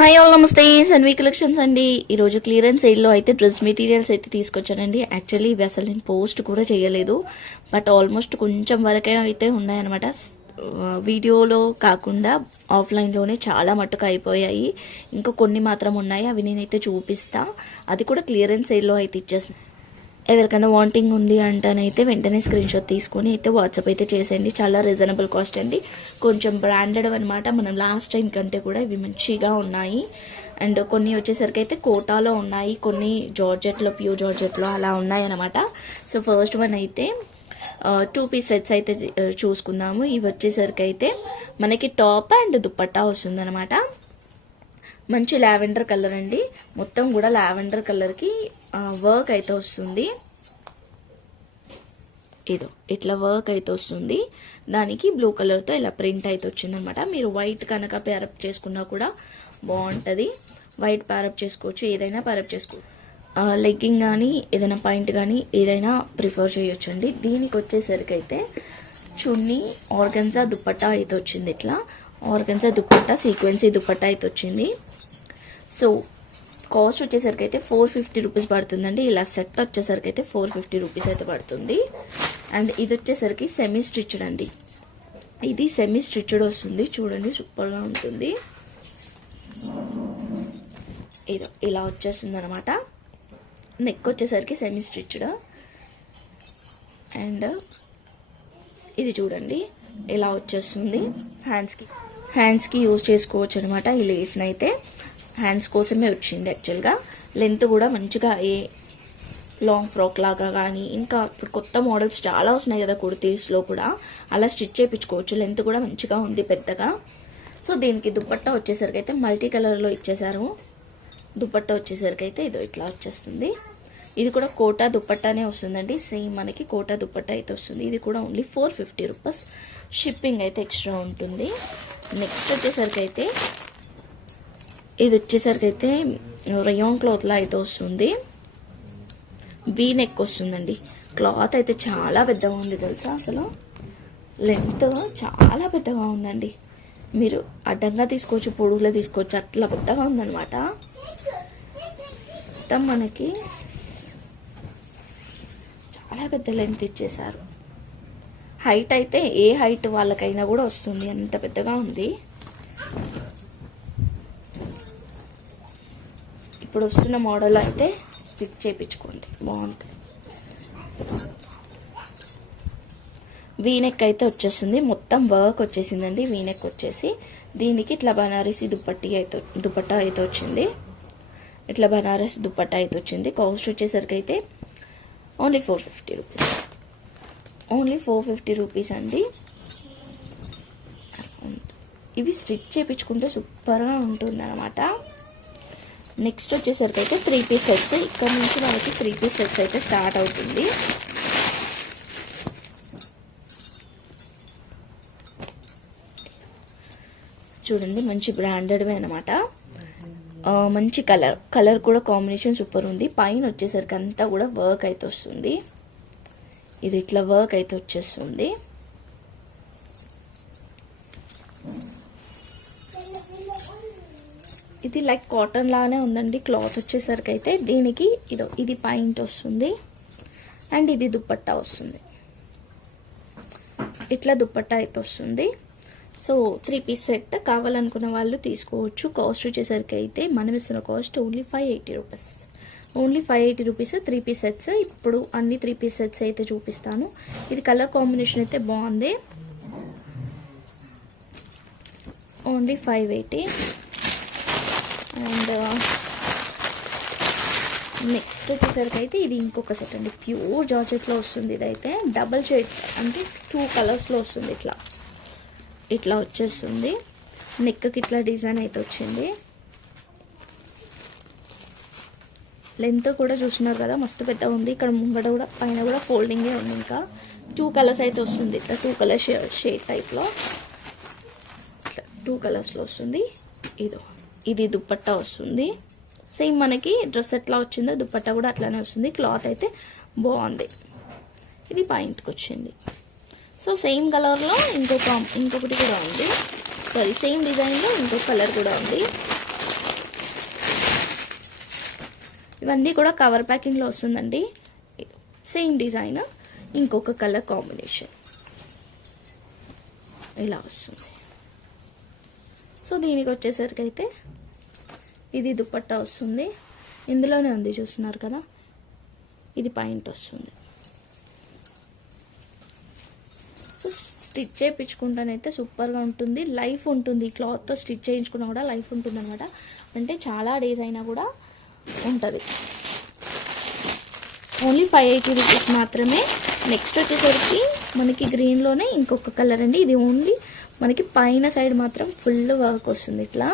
Hi all, నమస్తే. Sanvi collections అండి. ఈరోజు క్లియరెన్స్ సేల్లో అయితే డ్రెస్ మెటీరియల్స్ అయితే తీసుకొచ్చానండి. యాక్చువల్లీ ఇవి అసలు నేను పోస్ట్ కూడా చేయలేదు, బట్ ఆల్మోస్ట్ కొంచెం వరకే అయితే ఉన్నాయన్నమాట. వీడియోలో కాకుండా ఆఫ్లైన్లోనే చాలా మట్టుకు అయిపోయాయి. ఇంకా కొన్ని మాత్రం ఉన్నాయి, అవి నేనైతే చూపిస్తా. అది కూడా క్లియరెన్స్ సేల్లో అయితే ఇచ్చేస్తాను. ఎవరికైనా వాంటింగ్ ఉంది అంటేనైతే వెంటనే స్క్రీన్ షాట్ తీసుకొని అయితే వాట్సాప్ అయితే చేసేయండి. చాలా రీజనబుల్ కాస్ట్ అండి, కొంచెం బ్రాండెడ్ అనమాట. మనం లాస్ట్ టైం కంటే కూడా ఇవి మంచిగా ఉన్నాయి. అండ్ కొన్ని వచ్చేసరికి అయితే కోటాలో ఉన్నాయి, కొన్ని జార్జెట్లో, ప్యూర్ జార్జెట్లో అలా ఉన్నాయి అనమాట. సో ఫస్ట్ వన్ అయితే 2 పీస్ సెట్స్ అయితే చూసుకుందాము. ఇవి వచ్చేసరికి అయితే మనకి టాప్ అండ్ దుపట్టా వస్తుంది అనమాట. మంచి లావెండర్ కలర్ అండి, మొత్తం కూడా లావెండర్ కలర్కి వర్క్ అయితే వస్తుంది. ఇదో ఇట్లా వర్క్ అయితే వస్తుంది. దానికి బ్లూ కలర్తో ఇలా ప్రింట్ అయితే వచ్చింది అనమాట. మీరు వైట్ కనుక ప్యారప్ చేసుకున్నా కూడా బాగుంటుంది. వైట్ ప్యారప్ చేసుకోవచ్చు, ఏదైనా ప్యారప్ చేసుకోవచ్చు. లెగ్గింగ్ కానీ ఏదైనా పాయింట్ కానీ ఏదైనా ప్రిఫర్ చేయొచ్చండి. దీనికి వచ్చేసరికి అయితే చున్నీ ఆర్గన్జా దుపట్టా అయితే వచ్చింది. ఇట్లా ఆర్గన్జా దుపట్టా, సీక్వెన్సీ దుపట్టా అయితే వచ్చింది. సో కాస్ట్ వచ్చేసరికి అయితే 450 రూపీస్ పడుతుందండి. ఇలా సెట్ వచ్చేసరికి అయితే 450 రూపీస్ అయితే పడుతుంది. అండ్ ఇది వచ్చేసరికి సెమీ స్టిచ్డ్ అండి. ఇది సెమీ స్టిచ్డ్ వస్తుంది, చూడండి సూపర్గా ఉంటుంది. ఇది ఇలా వచ్చేస్తుంది అనమాట. నెక్ వచ్చేసరికి సెమీ స్టిచ్డ్. అండ్ ఇది చూడండి ఇలా వచ్చేస్తుంది. హ్యాండ్స్కి యూజ్ చేసుకోవచ్చు అనమాట. ఈ లేస్ని అయితే హ్యాండ్స్ కోసమే వచ్చింది. యాక్చువల్గా లెంత్ కూడా మంచిగా ఏ లాంగ్ ఫ్రాక్ లాగా కానీ, ఇంకా ఇప్పుడు కొత్త మోడల్స్ చాలా వస్తున్నాయి కదా కుర్తీస్లో కూడా, అలా స్టిచ్ చేయించుకోవచ్చు. లెంత్ కూడా మంచిగా ఉంది, పెద్దగా. సో దీనికి దుపట్టా వచ్చేసరికి అయితే మల్టీ కలర్లో ఇచ్చేసారు. దుపట్టా వచ్చేసరికి అయితే ఇదో ఇట్లా వచ్చేస్తుంది. ఇది కూడా కోటా దుపట్టానే వస్తుందండి, సేమ్ మనకి కోటా దుపట్టా అయితే వస్తుంది. ఇది కూడా ఓన్లీ 450 రూపీస్. షిప్పింగ్ అయితే ఎక్స్ట్రా ఉంటుంది. నెక్స్ట్ వచ్చేసరికి అయితే ఇది వచ్చేసరికి అయితే రయాన్ క్లాత్లో అయితే వస్తుంది. వీ నెక్ వస్తుందండి. క్లాత్ అయితే చాలా పెద్దగా ఉంది తెలుసా, అసలు లెంత్ చాలా పెద్దగా ఉందండి. మీరు అడ్డంగా తీసుకోవచ్చు, పొడుగులో తీసుకోవచ్చు, అట్లా పెద్దగా ఉందన్నమాట. మొత్తం మనకి చాలా పెద్ద లెంత్ ఇచ్చేసారు. హైట్ అయితే ఏ హైట్ వాళ్ళకైనా కూడా వస్తుంది, అంత పెద్దగా ఉంది. ఇప్పుడు వస్తున్న మోడల్ అయితే స్టిచ్ చేయించుకోండి, బాగుంటుంది. వీనెక్ అయితే వచ్చేస్తుంది, మొత్తం వర్క్ వచ్చేసిందండి. వీనెక్ వచ్చేసి దీనికి ఇట్లా బనారసి దుపట్టా అయితే వచ్చింది. ఇట్లా బనారసి దుపట్టా అయితే వచ్చింది. కాస్ట్ వచ్చేసరికి అయితే ఓన్లీ 450 రూపీస్. ఓన్లీ 450 రూపీస్ అండి. ఇవి స్టిచ్ చేయించుకుంటే సూపర్గా ఉంటుంది అనమాట. నెక్స్ట్ వచ్చేసరికి అయితే 3 పీస్ సెట్స్. ఇక్కడ నుంచి మనకి 3 పీస్ సెట్స్ అయితే స్టార్ట్ అవుతుంది. చూడండి మంచి బ్రాండెడ్వే అనమాట. మంచి కలర్ కూడా కాంబినేషన్ సూపర్ ఉంది. పైన వచ్చేసరికి అంతా కూడా వర్క్ అయితే వస్తుంది. ఇది ఇట్లా వర్క్ అయితే వచ్చేస్తుంది. ఇది లైక్ కాటన్ లానే ఉందండి. క్లాత్ వచ్చేసరికి అయితే దీనికి ఇది పాయింట్ వస్తుంది. అండ్ ఇది దుపట్టా వస్తుంది. ఇట్లా దుపట్టా అయితే వస్తుంది. సో 3 పీస్ సెట్ కావాలనుకున్న వాళ్ళు తీసుకోవచ్చు. కాస్ట్ వచ్చేసరికి అయితే మనం ఇస్తున్న cost only 580 rupees. Only 580 rupees 3 piece sets. ఇప్పుడు అన్ని 3 పీస్ సెట్స్ అయితే చూపిస్తాను. ఇది కలర్ కాంబినేషన్ అయితే బాగుంది. ఓన్లీ 580. అండ్ నెక్స్ట్ వచ్చేసరికి అయితే ఇది ఇంకొక సెట్ అండి. ప్యూర్ జార్జెట్లో వస్తుంది. ఇదైతే డబల్ షేడ్ అంటే 2 కలర్స్లో వస్తుంది. ఇట్లా వచ్చేస్తుంది. నెక్కి ఇట్లా డిజైన్ అయితే వచ్చింది. లెంత్ కూడా చూస్తున్నారు కదా, మస్తు పెద్దగా ఉంది. ఇక్కడ ముంగట కూడా పైన కూడా ఫోల్డింగే ఉంది. ఇంకా 2 కలర్స్ అయితే వస్తుంది. ఇట్లా 2 కలర్ షేడ్ టైప్లో ఇట్లా 2 కలర్స్లో వస్తుంది. ఇది దుపట్టా వస్తుంది. సేమ్ మనకి డ్రెస్ ఎట్లా వచ్చిందో దుపట్టా కూడా అట్లానే వస్తుంది. క్లాత్ అయితే బాగుంది. ఇది పాయింట్కి వచ్చింది. సో సేమ్ కలర్లో ఇంకొకటి కూడా ఉంది. సారీ, సేమ్ డిజైన్లో ఇంకొక కలర్ కూడా ఉంది. ఇవన్నీ కూడా కవర్ ప్యాకింగ్లో వస్తుందండి. సేమ్ డిజైన్, ఇంకొక కలర్ కాంబినేషన్ ఇలా వస్తుంది. సో దీనికి వచ్చేసరికి అయితే ఇది దుపట్టా వస్తుంది. ఇందులోనే ఉంది చూస్తున్నారు కదా, ఇది పాయింట్ వస్తుంది. సో స్టిచ్ చేయించుకుంటానైతే సూపర్గా ఉంటుంది, లైఫ్ ఉంటుంది. ఈ క్లాత్తో స్టిచ్ చేయించుకున్నా కూడా లైఫ్ ఉంటుంది అనమాట. అంటే చాలా డేస్ అయినా కూడా ఉంటుంది. ఓన్లీ 580 రూపీస్ మాత్రమే. నెక్స్ట్ వచ్చేసరికి మనకి గ్రీన్లోనే ఇంకొక కలర్ అండి. ఇది ఓన్లీ మనకి పైన సైడ్ మాత్రం ఫుల్ వర్క్ వస్తుంది. ఇట్లా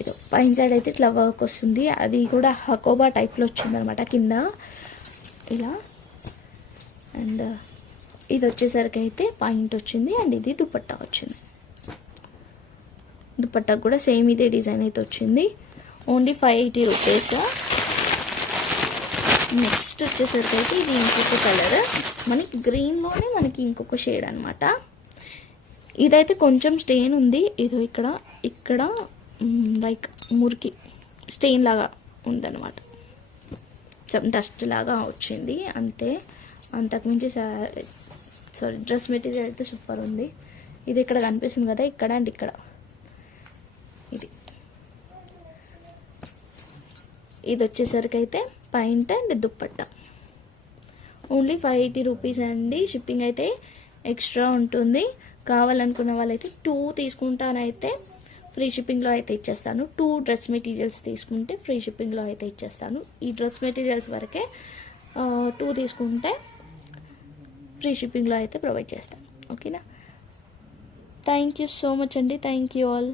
ఇది పైన సైడ్ అయితే ఇట్లా వర్క్ వస్తుంది. అది కూడా హకోబా టైప్లో వచ్చింది అనమాట కింద ఇలా. అండ్ ఇది వచ్చేసరికి అయితే పాయింట్ వచ్చింది. అండ్ ఇది దుపట్టా వచ్చింది. దుపట్టా కూడా సేమ్ ఇదే డిజైన్ అయితే వచ్చింది. Only 580 rupees. నెక్స్ట్ వచ్చేసరికి అయితే ఇది ఇంకొక కలర్, మనకి గ్రీన్లోనే మనకి ఇంకొక షేడ్ అనమాట. ఇదైతే కొంచెం స్టెయిన్ ఉంది. ఇది ఇక్కడ లైక్ మురికి స్టెయిన్ లాగా ఉందన్నమాట, డస్ట్ లాగా వచ్చింది అంతే. అంతకుమించి సారీ డ్రెస్ మెటీరియల్ అయితే సూపర్ ఉంది. ఇది ఇక్కడ కనిపిస్తుంది కదా, ఇక్కడ అండ్ ఇక్కడ ఇది వచ్చేసరికి అయితే point and dupatta. Only 580 rupees అండి. షిప్పింగ్ అయితే ఎక్స్ట్రా ఉంటుంది. కావాలనుకున్న వాళ్ళైతే 2 తీసుకుంటానైతే ఫ్రీ షిప్పింగ్లో అయితే ఇచ్చేస్తాను. 2 డ్రెస్ మెటీరియల్స్ తీసుకుంటే ఫ్రీ షిప్పింగ్లో అయితే ఇచ్చేస్తాను. ఈ డ్రెస్ మెటీరియల్స్ వరకే 2 తీసుకుంటే ఫ్రీ షిప్పింగ్లో అయితే ప్రొవైడ్ చేస్తాను. ఓకేనా? థ్యాంక్ యూ సో మచ్ అండి. Thank you all.